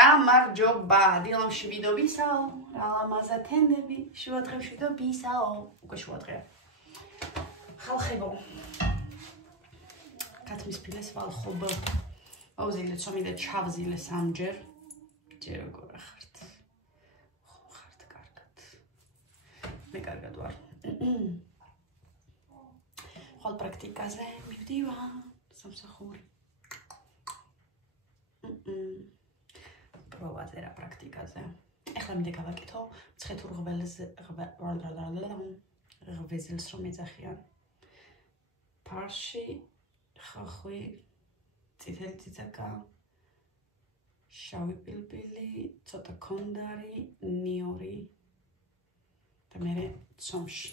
გამარჯობა, დილამში ვიდობისაო, რა ლამაზათენები, შუადღეში ვიდობისაო, უკვე შუადღეა. ხალხებო. კაცმის ფილეს ვალხობ. აუზილეთ შომიდე ჩავზილე სამჯერ. ჯერ როგორ ხართ? ხომ ხართ კარგად. მე კარგად ვარ. ხვალ პრაქტიკაზე მივდივარ, სამსახური. პროვაზე რა პრაქტიკაზე. ეხლა მინდა გავაკეთო მცხეთურ ღვეზელს რომ ეძახიან. ფარში, ხახვი, წითელი ციცაკა, შავი პილპილი, ცოტა კონდარი, ნიორი და მერე ცომში.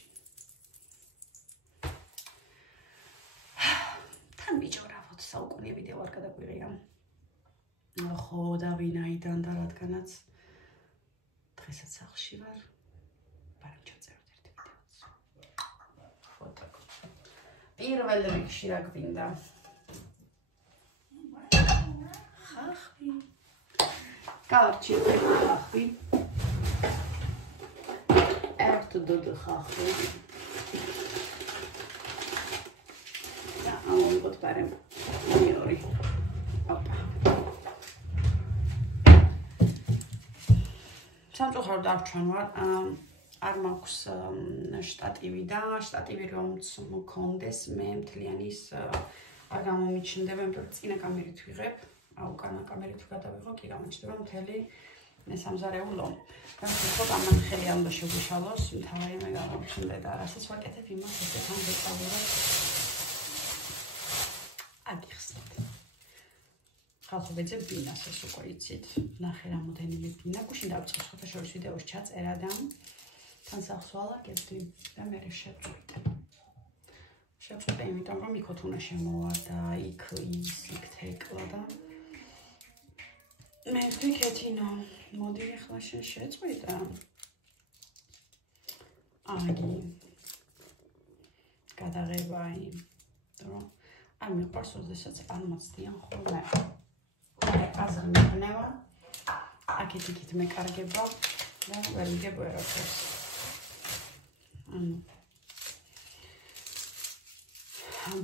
თან მიჯორავოთ, საუკუნე ვიდეო არ გადაგვიღია. ხო და ვინაიდან და რადგანაც დღესაც სახლში ვარ, მაგრამ ჩაწეროთ ერთი ვიდეოც. ფოტო. პირველ რიგში რა გვინდა? ხახვი. გავარჩიეთ ხახვი. ერთ დოდო ხახვი. და ამოვიღოთ ბარემ ნიორი. ოპა. სამწუხაროდ არ ჩვენ ვარ, არ მაქვს შტატივი და შტატივი რომც მქონდეს მე მთლიანის არ გამომიჩნდება, იმიტომ რომ წინა კამერით ვიღებ, უკანა კამერით გადავიღო, კი გამოჩნდება მთელი მესამზარეულო. განსაკუთრებით ამან ხელი არ უნდა შეგვიშალოს, მთავარი მე გამომჩნდა და რასაც ვაკეთებ იმას ესეთან დეტალურად აგიხსნით. ხალხო ვეძებ ბინას ეს უკვე იცით, ნახე რამოდენიმე ბინა, გუშინ დავიწყე სხვათა შორის ვიდეოს ჩაწერა და თან სახლს ვალაგებდი და მერე შევწყვიტე. შევწყვიტე იმიტომ რომ იქ უნდა შემოვა და იქ იქ თეკლა და მე ვიქეთინო, მოდი ახლა შენ შეწყვიტა. აგი გადაღება რომ არ მიყვარს როდესაც არ მოცდიან ხოლმე. აზრი მეყნევა, აქეთ-იქით მეკარგება და ვერ ვიგებ ვერაფერს.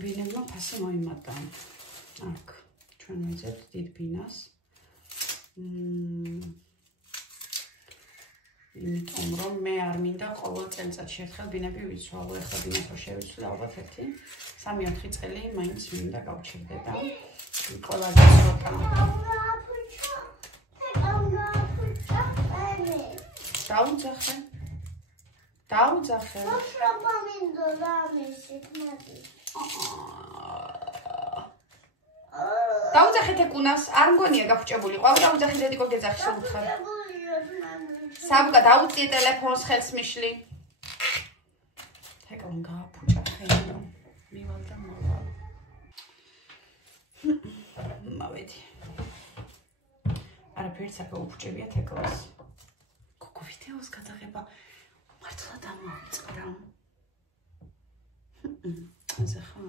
ბინებმა ფასი მოიმატა. აქ ჩვენ ვეძებთ დიდ ბინას. იმიტომ რომ მე არ მინდა ყოველ წელიწადში ერთხელ ბინები ვიცვალო, ეხლა ბინას რო შევიცვლი, ალბათ 1-3-4 წელი მაინც მინდა გავჩერდება. ყველაზე ცოტა. დაუძახე. მოშრობა მინდო რამისით მადი. დაუძახე თეკუნას, არ მგონია გაფუჭებული. ყავ დაუძახე დედიკო გეძახი შეუთხარ. საბუკა დაუწიე ტელეფონს ხელს მიშლი. თეკონ გააფუჭა ხელო. მივალ და მოვალ. მავედი. არაფერს არ გაუფუჭებია თეკლას. გოგო ვიდეოს გადაღება მართლა დამოიწყდა. ასე ხო?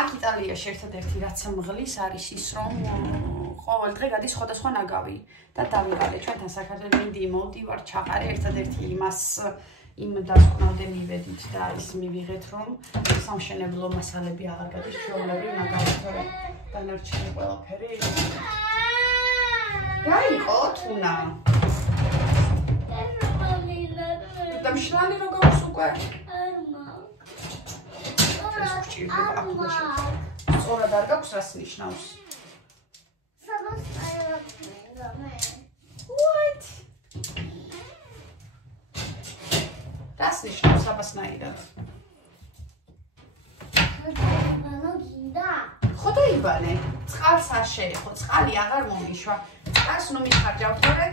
აქ იტალიაში ერთადერთი რაც მღლის არის ის რომ ყოველ დღე გადის სხვადასხვა ნაგავი და დავიღალე ჩვენთან საქართველოში მოვდივარ ჩაყარე ერთადერთი იმას იმ დასკვნამდე მივედით და ის მივიღეთ რომ სამშენებლო მასალები აღარ გადის ჩვეულებრივ ნაგავი დანარჩენი ყველაფერი გაიყო თუნა და მშლანი რო გაქვს უკვე სწორად არ გაქვს რას ნიშნავს? What? რას ნიშნავს საბასნაირად? ხო დაიბანე, წყალს არ შეეხო, წყალი აღარ მომიშვა. წყალს ნუ მიხარჯავ თორე,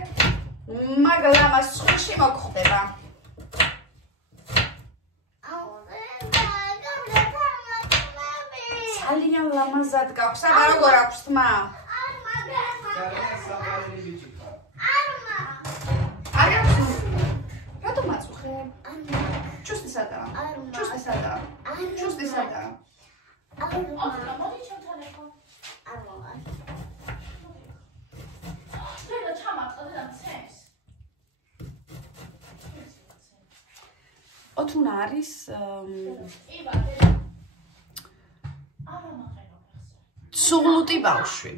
მაგრამ ამას ცხვირში მოგხვდება. ძალიან ლამაზად გაქვს, აბა როგორ აქვს თმა? არ მაგრამ არ აქვს. რატომ აწუხე? ჩუსტი სადაა? ჩუსტი სადაა? ჩუსტი სადაა? არ მოდი ჩემ ტელეფონს. ოთუნ არის ცუღლუტი ბავშვი.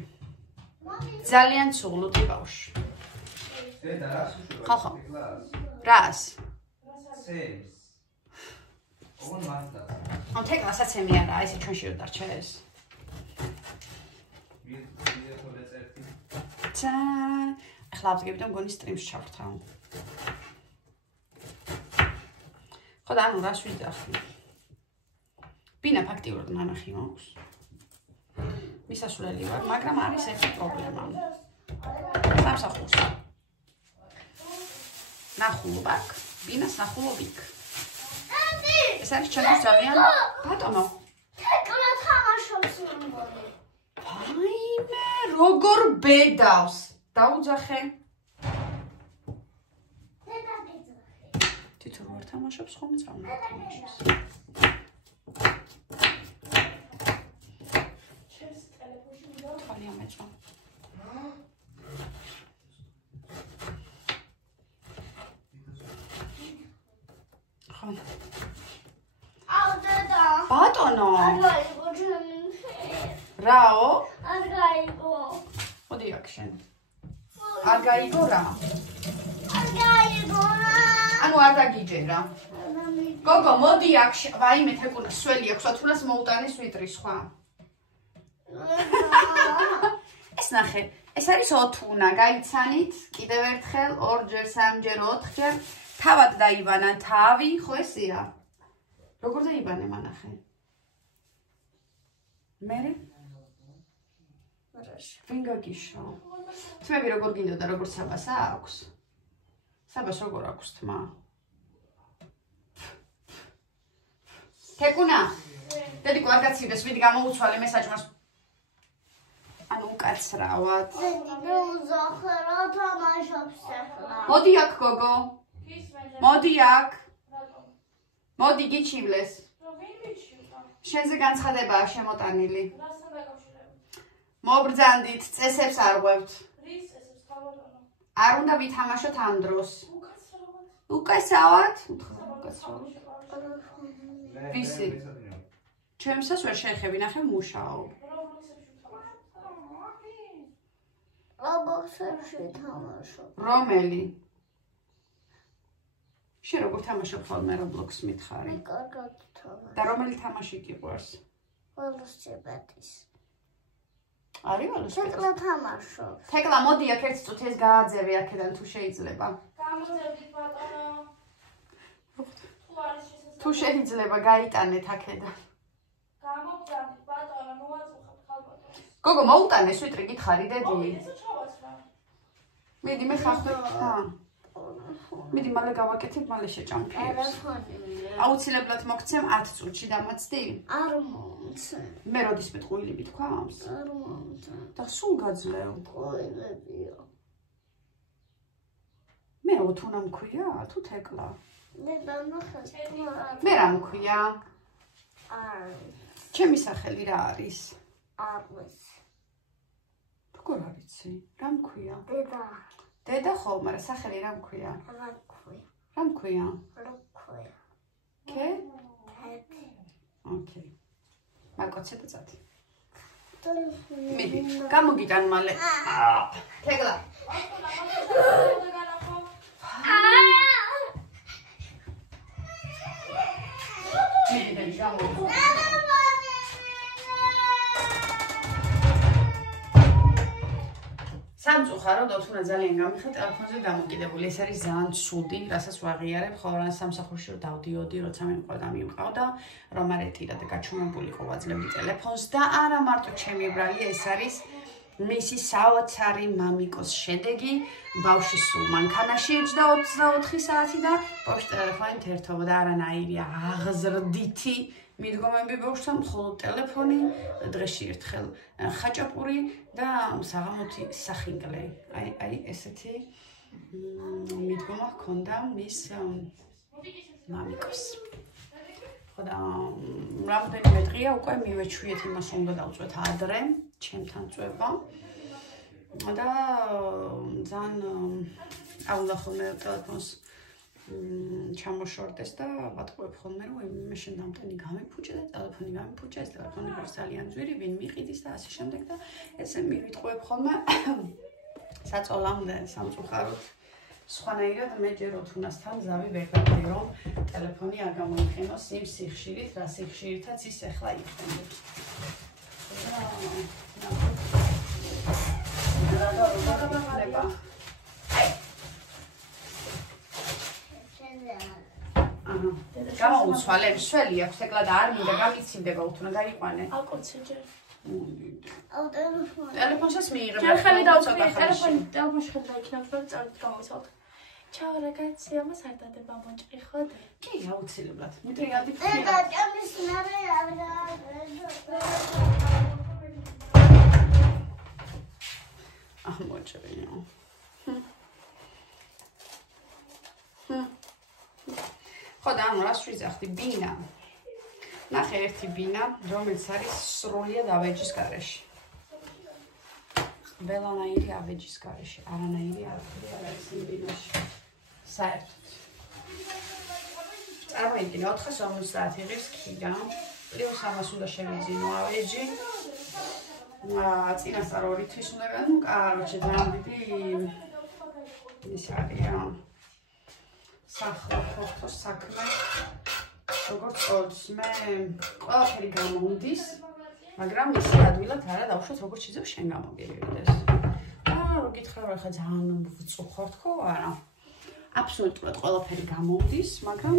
ძალიან ცუღლუტი ბავშვი. ხალხო. რას? ან თეკლასაცემი არა, ესე ჩვენში რომ დარჩეს. ახლა ავდგები და მგონი სტრიმს ჩავხთავ. ხო და ანუ რას ვიძახი? ბინა ფაქტიურად ნანახი მაქვს. მისასვლელი ვარ, მაგრამ არის ერთი პრობლემა. სამსახურს. ნახულობ აქ, ბინას ნახულობ იქ. ეს არის ჩემთვის ძალიან ბატონო. თეკლა თამაშობს მომგონი. აიმე, როგორ ბედავს. დაუძახე. დედა გიძახე. თვითონ ვარ თამაშობს ხომ წავნა თამაშობს. თვალია მეწვა. ხო. აუ დედა. ბატონო. არ გაიგო ჩემი. რაო? არ გაიგო. მოდი აქ შენ. არ გაიგო რა? არ გაიგო რა. ანუ არ დაგიჯერა. გოგო, მოდი აქ. ვაიმე თეკუნა სველი აქვს, ათუნას მოუტანეს ვიტრი სხვა. ეს ნახე. ეს არის ოთუნა, გაიცანით? კიდევ ერთხელ, ორჯერ, სამჯერ, ოთხჯერ. თავად დაიბანა თავი, ხო ესია? როგორ დაიბანე მანახე? მერე? ვინ გაგიშო? თმები როგორ გინდოდა, როგორ საბას აქვს? საბას როგორ აქვს თმა? თეკუნა! დედიკო არ გაცივდეს, ვიდი გამოუცვალე მესაჯმას. ანუ უკაცრავად. მე უძახე რა თამაშობს ახლა. მოდი აქ გოგო. მოდი აქ. მოდი გიჩივლეს. შენზე განცხადებაა შემოტანილი. მობრძანდით, წესებს არ ღვევთ. რის წესებს ხალხო? არ უნდა ვითამაშოთ ამ დროს. უკაცრავად? უკაცრავად. ვისი? ჩემსაც ვერ შეხები, ნახე მუშაობ. რობოქსებში თამაშობ. რომელი? შენ როგორ თამაშობ ხოლმე Roblox მითხარი? მე კარგად თამაშობ. და რომელი თამაში გიყვარს? ველოსიპედის. არის ველოსიპედი? თეკლა თამაშობ. თეკლა, მოდი აქ ერთ წუთი ეს გააძევი აქედან თუ შეიძლება. გამოძევდით ბატონო. თუ არის შესაძლებელი. თუ შეიძლება გაიტანეთ აქედან. გამოგზავნით ბატონო, მოაწუხებთ ხალბატონს. გოგო, მოუტანეს ვიტრი გითხარი დედი. ესო ჩავაცვა. მიდი მე ხახდებ ხა. მიდი მალე გავაკეთებ, მალე შეჭამფიებს. ტელეფონი. აუცილებლად მოგცემ 10 წუთში დამაცდი? არ მომცე. მე როდის მეტყუილი მithქვამს? არ მომცე. და სულ გაძლევ. ყოილებია. მე ოთუნა მქვია თუ თეკლა? დედა ნახე. მე რა მქვია? არ ჩემი სახელი რა არის? არ ვიცი. როგორ არიცი? რა მქვია? დედა. დედა ხო, მაგრამ სახელი რა მქვია? რა ქვია? რა მქვია? რა ქვია? კე? თეთრი. ოკეი. მაგოცე და წადი. ტელეფონი. მიდი, გამოგიტან მალე. თეკლა. მიდი, დედი, გამოგიტან. სამწუხაროდ ოთუნა ძალიან გამიხდა ტელეფონზე დამოკიდებული. ეს არის ძალიან ცუდი, რასაც ვაღიარებ, ხოლო რა სამსახურში რომ დავდიოდი, როცა მე მყავდა მიმყავდა, რომ არ ეტირა და გაჩვენებული ყოვაძლებდი ტელეფონს და არა მარტო ჩემი ბრალი, ეს არის მისი საოცარი მამიკოს შედეგი. ბავშვი სულ მანქანაში ეჯდა 24 საათი და ბავშვი ტელეფონით ერთობოდა, არანაირი აღზრდითი მიდგომები ბავშვთან, მხოლოდ ტელეფონი, დღეში ერთხელ ხაჭაპური და საღამოთი სახინკლე. აი ესეთი მიდგომა ჰქონდა მის მამიკოს. ხო და რამდენიმე დღეა უკვე მივეჩვიეთ იმას, რომ უნდა დავწვეთ ადრე, ჩემთან წვება. და ძალიან აულა ხოლმე ტელეფონს ჩამოშორდეს და ვატყუებ ხოლმე რომ მე შენ დამტენი გამიფუჭე და ტელეფონი გამიფუჭე, ეს ტელეფონი არის ძალიან ძვირი, ვინ მიყიდის და ასე შემდეგ და ესე მივიტყუებ ხოლმე საწოლამდე სამწუხაროდ სხვანაირად მე ჯერ ოთუნასთან ზავი ვერ გავდი რომ ტელეფონი არ გამოიყენოს იმ სიხშირით, რა სიხშირითაც ის ახლა იყენებს. გამოუცვალე, მსველი აქვს, ეკლა და არ მინდა გამიცინდება უთუნა გაიყვანე. აკოცე ჯერ. ტელეფონსაც მიიღებ. ჯერ ხელი დავწვი, ტელეფონში ხელი დაიქნევ და წავით გამოსავთ. ჩაო რაგაცი, ამას არ დადება მოჭყი ხოდე. კი, აუცილებლად. მიტრიადი და ჭამის მერე არა. მოჭრიო. ხო და ანუ რას ვიზახდი ბინა. ნახე ერთი ბინა, რომელიც არის სრულად ავეჯის გარეშე. ყველანაირი ავეჯის გარეშე, არანაირი არ არის იმ ბინაში. საერთოდ. წარმოიდგინე 450 იღებს ქიდა, პლუს ამას უნდა შევიძინო ავეჯი. წინასწარ 2 თვის უნდა გადმო, კაროჩე ძალიან დიდი ის არის საფრთხო საქმე. როგორც ყოველთვის მე ყველაფერი გამომდის, მაგრამ ისე ადვილად არა დავუშვათ როგორც შეიძლება შენ გამოგივიდეს. რო გითხრა რა ხა ძალიან ვწუხარ თქო, არა. აბსოლუტურად ყველაფერი გამომდის, მაგრამ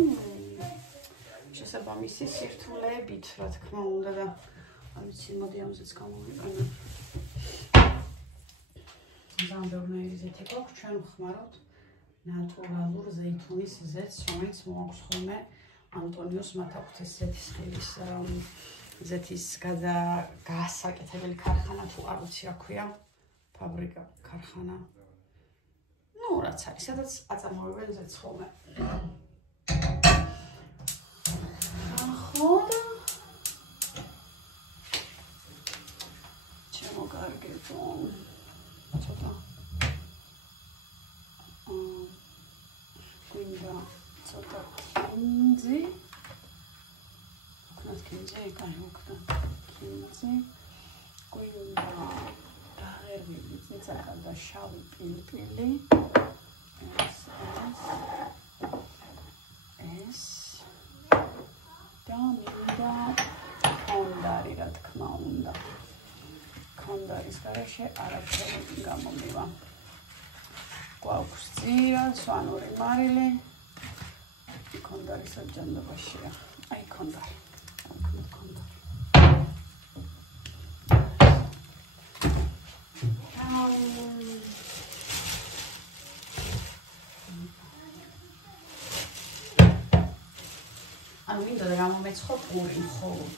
შესაბამისი სირთულეებით, რა თქმა უნდა და არ ვიცი, მოდი ამზეც გამოვიყენო. ძალიან ბევრი ზეთი გვაქვს, ჩვენ ვხმარობთ ნატურალურ ზეითუნის ზეთს, რომელიც მოაქვს ხოლმე ანტონიოს მათაქვთეს ზეთის გასაკეთებელი ქარხანა თუ არ ვიცი რა ქვია, ფაბრიკა, ქარხანა. ნუ რაც არის, სადაც აწარმოებენ ზეთს ხოლმე. ახლა ჩემოგარგებო. ცოტა გვინდა ცოტა კინძი უკნად კინძი ეკაი უკნა კინძი გვინდა დაღერვილი წიწაკა და შავი პილპილი ეს და მინდა კონდარი რა თქმა უნდა კონდარის გარეშე არაფერი გამომივა გვაქვს ძირა, სვანური მარილი კონდარის აჯანდობაშია. აი კონდარი. ანუ მინდა და გამომეცხო პური მხოლოდ.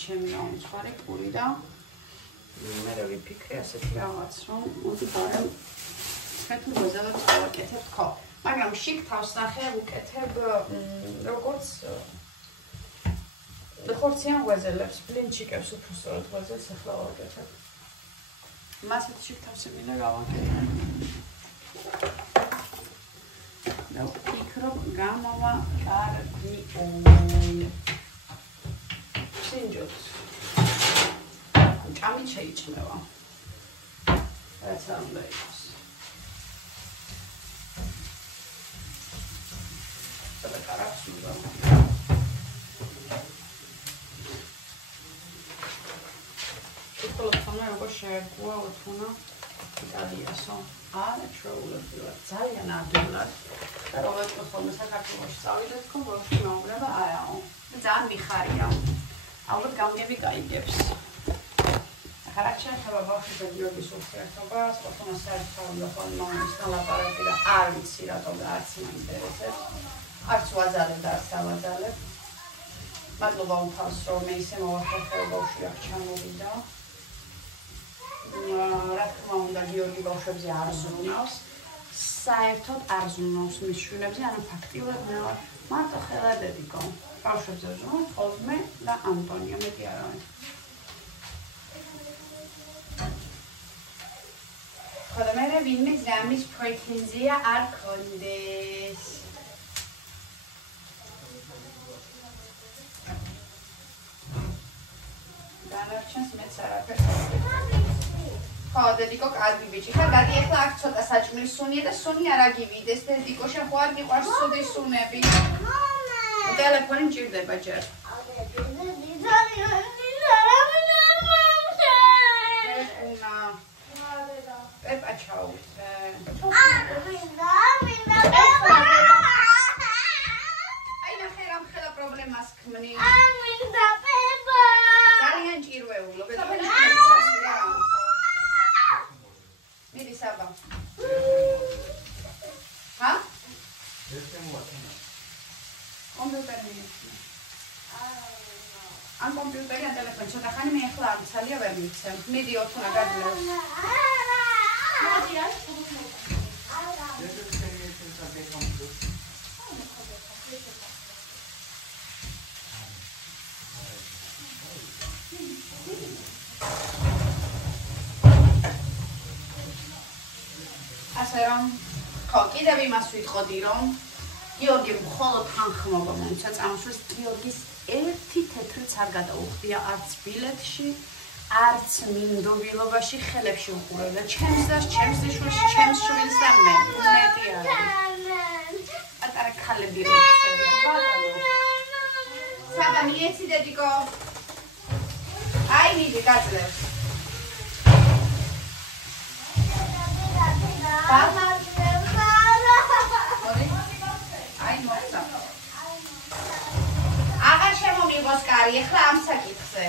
ჩემი გამომეცხარი პური და მე რა ვიფიქრე ასეთი რაღაც, რომ მოდი ბარემ ხეთურ ვაზელებს გავაკეთებ თქო. მაგრამ შიგ თავს ნახე ვუკეთებ როგორც ხორციან ვაზელებს, ბლინჩიკებს უფრო სწორად ვაზელს ახლა ვაკეთებ. მასეთ შიგ თავს მინდა გავაკეთებ. და ვფიქრობ გამოვა კარგი სინჯოთ. ჭამი შეიჭმევა. რაც არ უნდა იყოს. და კარაქს უნდა. ხოლმე როგორ შეერგვა უთუნა იტალიასო. არაჩვეულებრივად, ძალიან ადვილად. და როგორც ხოლმე საქართველოში წავიდეთ, თქო, ბოლოში მეუბნება ააო. და ძალიან მიხარია. ალბათ გამგები გაიგებს. ახლა შეიძლება ბავშვთა გიორგის ურთიერთობას, ოთუნა საერთოდ ხოლმე მომისთან ლაპარაკი და არ ვიცი რატომ და არც მაინტერესებს. არც ვაძალებ და არც დავაძალებ. მადლობა უმხავს, რომ მე ისე მოვახერხე ბავშვი აქ ჩამოვიდა. რა თქმა უნდა გიორგი ბავშვებზე არ ზრუნავს. საერთოდ არ ზრუნავს მის შვილებზე, ანუ ფაქტიურად მე ვარ მარტო ხელადედიკო. ბავშვებზე ზრუნავს ხოლმე და ანტონიო მეტი არავინ. ხოდა მე ვინმე ზამის პრეტენზია არ ქონდეს. ანარჩენს მეც არაფერს. ხო, დედიკო კარგი ბიჭი. ხარ გადი ახლა აქ ცოტა საჭმლის სუნია და სუნი არ აგივიდეს. დედიკო შენ ხო არ გიყვარს ცუდი სუნები? ტელეფონი მჭირდება ჯერ. პეპა ჩაუვიდე. აი ნახე რამ ხელა პრობლემას ქმნის. ძალიან ჭირვეულო. მიდი საბა. ჰა? კომპიუტერი მიიწვია. ან კომპიუტერი ან ტელეფონი ცოტა ხანი მე ახლა არ ცალია ვერ მიცემ. მიდი ოთუნა გაძლევს. ასე რომ ხო კიდევ იმას ვიტყოდი რომ გიორგი მხოლოდ თანხმობა მომცა წამოსვლის გიორგის ერთი თეთრიც არ გადაუხდია არც ბილეთში არც მინდობილობაში ხელებში უყურებდა ჩემს და ჩემს შვილს ჩემს შვილს და მე მეტი არის პატარა ქალები როცა საბა მიეცი დედიკო აი მიდი გაძლევ აღარ შემომიღოს კარი, ახლა ამ საკითხზე.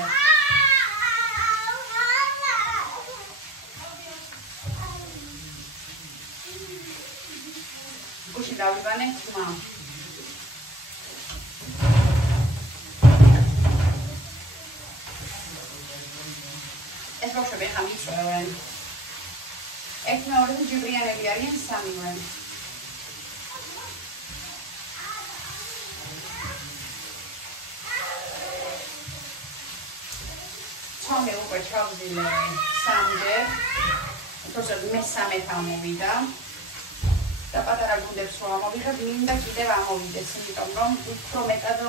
გუში დავიბანე თმა. ეს ბავშვები ხა მიწევენ. ერთ მეორეზე ჯიბრიანები არიან სამივე. ჩამე უკვე ჩავზილე სამჯერ. თორსა მესამე თამოვიდა. და პატარა გუნდებს რომ ამოვიღებ, მინდა კიდევ ამოვიდეს, იმიტომ რომ უფრო მეტად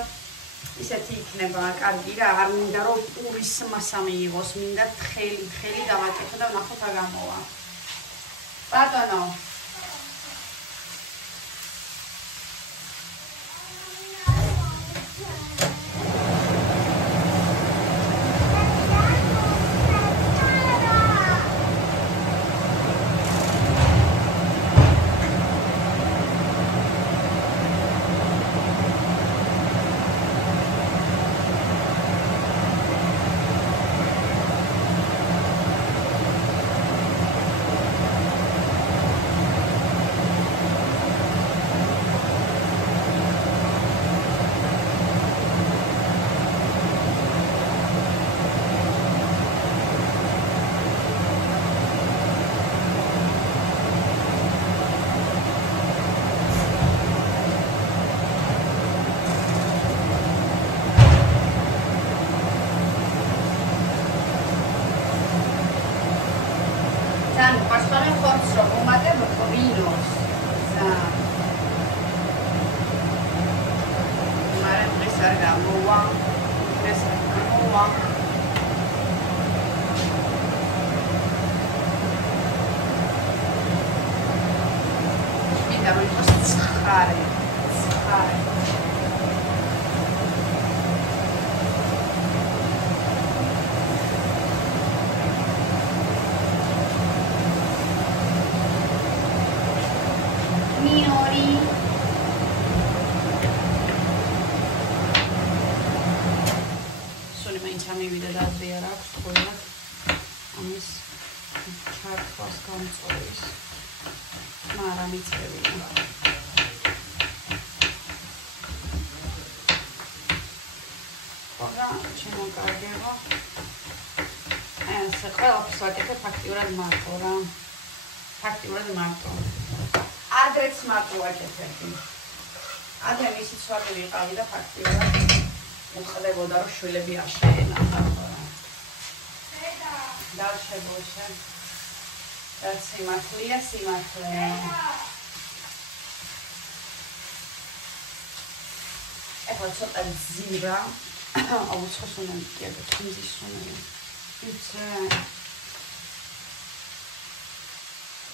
ისეთი იქნება კარგი რა, არ მინდა რომ პურის მასა მიიღოს, მინდა თხელი დავაკეთო და ვნახოთ რა გამოვა. ბატონო ფაქტიურად მარტო რა. ფაქტიურად მარტო. ადრეც მარტო ვაკეთებდი. ადრე მისი ცვალი ვიყავი და ფაქტიურად მოხდებოდა რომ შვილები არ შეენახავდა. დავშებოშე. და სიმართლეა სიმართლე. ეხლა ცოტა ძირა აუცხოს უნდა მიკიადო თმიზის უნდა. იცი.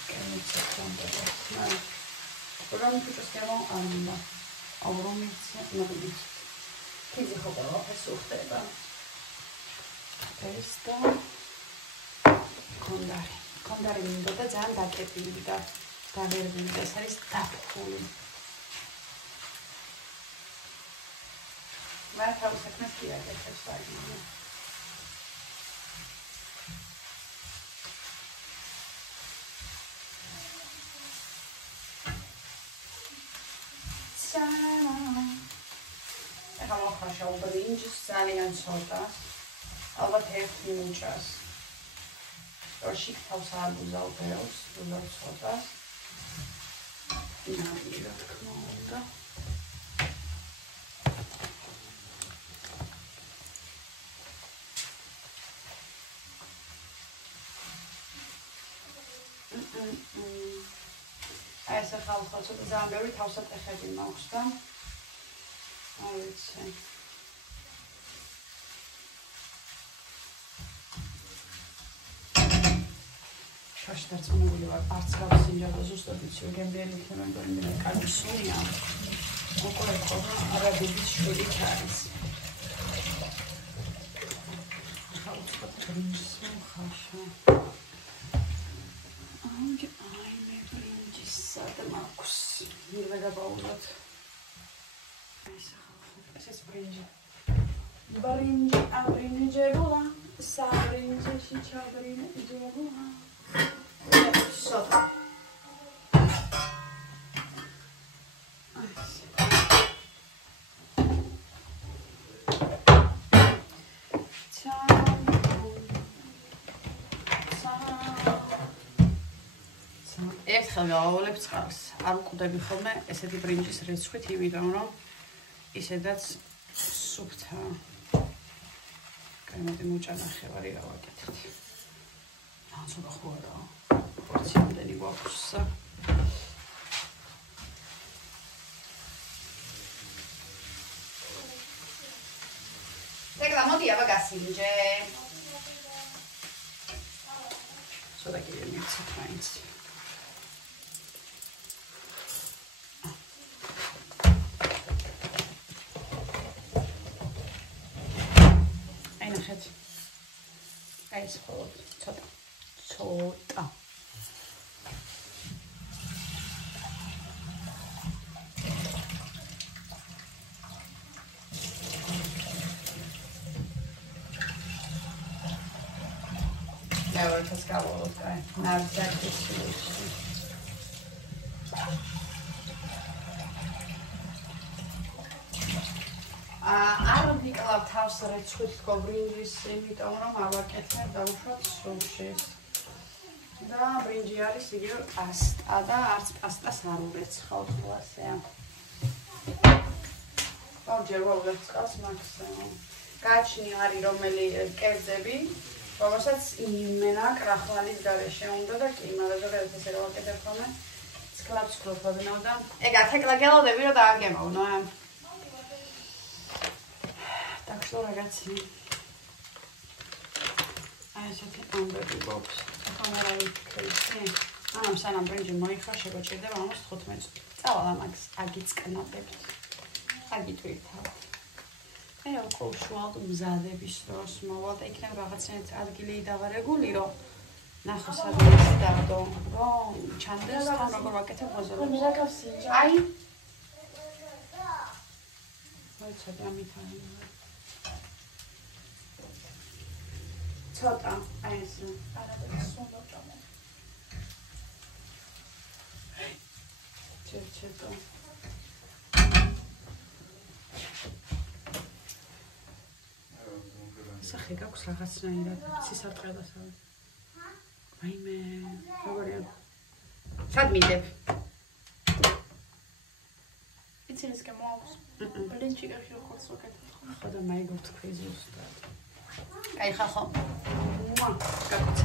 კენეცე კონდო. რომ ფუჭოს კემო ანმა. აურომიცე ნობიც. თიზი ხო ყველაფერს უხდება. ეს და კონდარი მინდოდა ძალიან დაკეტილი და დაღერბილი და ეს არის დაფხული. მე თავის საქმეს კი აკეთებს საერთოდ. ეხლა მოხარშავ ბრინჯს ძალიან ცოტა. ალბათ 1 მინუტს. როშიკ თავს აგუზავ ბევრს, უნდა ცოტას. ნამდვილად რა თქმა უნდა. ეს ახალ ცოტა ძალიან ბევრი თავსატეხები მაქვს და არ ვიცი. შაში დარწმუნებული ვარ, არც გავსინჯა და ზუსტად ვიცი, რომ გემრიელი იქნება, მაგრამ კარგი სუნია. უკვე ხოა არაბების შვილი არის. ახლა უცბად ბრინჯს ხაშა. Sademakus. Mirveda baulat. Es brinji. Brinji, abrinji bola. Sabrinji, shichabrinji bola. Soda. ერთხელ გავავალებ წყალს. არ ვკვდები ხოლმე ესეთი ბრინჯის რეცხვით, იმიტომ რომ ისედაც სუფთა. კაი, მოჭანახევარი რა ვაკეთეთ. ცოტა ხوارა. პორციამდენი გვაქვს. ეგ მოდი აბა გასინჯე. ცოტა კიდე მიცით მაინც. ეს ხო ცოტა. Now it's got a little guy. Now exactly არ ვიკლავ თავს რეცხვით ბრინჯის, იმიტომ რომ ავაკეთებ დავუშვათ სუშის. და ბრინჯი არის იგივე პასტა და არც პასტას არ ურეცხავთ ხოლასეა. ორჯერ ვავლებ წყალს მაქსიმუმ. გაჩნი არის რომელი კერძები, რომელსაც იმენა კრახმალის გარეშე უნდა და კი, მაგრამ ზოგადად ესე რა ვაკეთებ ხოლმე. სკლაპს ქლოფობნავ და ეგ 10 კილო გელოდები რომ დააგემოვნო. Так что, ragazzi, adesso che amberi box, camera che am sanam ბრინჯი მოიხარ, შეგოჭირდება ამას 15 წუთი. წავალ ამას აგიწყნაბებთ. აგიტვირთავ. მე უკვე უშუალოდ მზადების დროს მოვალ და იქნებ რაღაცნაირად ადგილი დავარეგული, რომ ნახო სადმე დავდო, რომ ჩანდეს თან როგორ ვაკეთებ მოზოლებს. მე გასინჯა. აი. მოიცადე ამითანი. ცოტა, აი ეს არაბებს უნდა ვჭამო. ჩერჩეტო. სახე გაქვს რაღაცნაირად ცისარტყელასავე. აიმე, როგორია? სად მიდებ? იცი ეს გემოავს. ბრინჯი გახი რო ხორცო კეთებ. ხო და მაიგო თქვი ზუსტად. აი ხახო. გაკეთე.